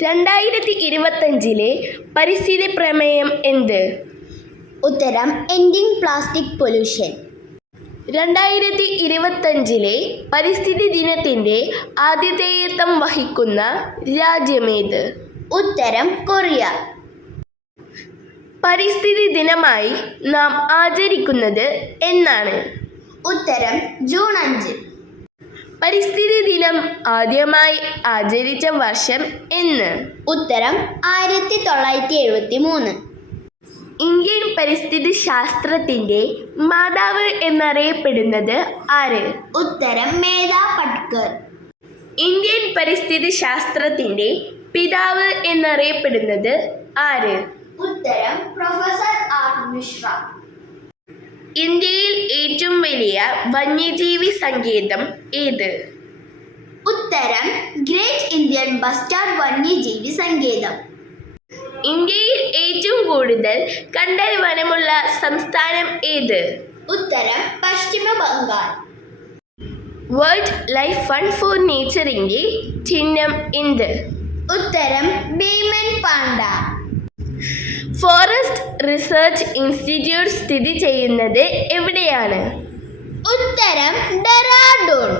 2025 പരിസ്ഥിതി പ്രമേയം എന്ത്? ഉത്തരം എൻഡിങ് പ്ലാസ്റ്റിക് പൊല്യൂഷൻ. 2025 പരിസ്ഥിതി ദിനത്തിൻ്റെ ആതിഥേയത്വം വഹിക്കുന്ന രാജ്യമേത്? ഉത്തരം കൊറിയ. പരിസ്ഥിതി ദിനമായി നാം ആചരിക്കുന്നത് എന്നാണ്? ഉത്തരം ജൂൺ 5. പരിസ്ഥിതി ദിനം ആദ്യമായി ആചരിച്ച വർഷം എന്ന്? ഉത്തരം 1973. ഇന്ത്യൻ പരിസ്ഥിതി ശാസ്ത്രത്തിൻ്റെ മാതാവ് എന്നറിയപ്പെടുന്നത് ആര്? ഉത്തരം മേധാ പട്കർ. ഇന്ത്യൻ പരിസ്ഥിതി ശാസ്ത്രത്തിൻ്റെ പിതാവ് എന്നറിയപ്പെടുന്നത് ആര്? ഉത്തരം പ്രൊഫസർ ആർ മിശ്ര. ഇന്ത്യയിൽ ഏറ്റവും വലിയ വന്യജീവി സങ്കേതം ഏത്? ഉത്തരം ഗ്രേറ്റ് ഇന്ത്യൻ ബസ്റ്റാർഡ് വന്യജീവി സങ്കേതം. ഇന്ത്യയിൽ ഏറ്റവും കൂടുതൽ കണ്ടൽ വനമുള്ള സംസ്ഥാനം ഏത്? ഉത്തരം പശ്ചിമ Bengal. World life fund for നേച്ചറിൻ്റെ ചിഹ്നം എന്ത്? ഉത്തരം ഭീമൻ പാണ്ട. ഫോറസ്റ്റ് റിസർച്ച് ഇൻസ്റ്റിറ്റ്യൂട്ട് സ്ഥിതി ചെയ്യുന്നത് എവിടെയാണ്? ഉത്തരം ഡെറാഡൂൺ.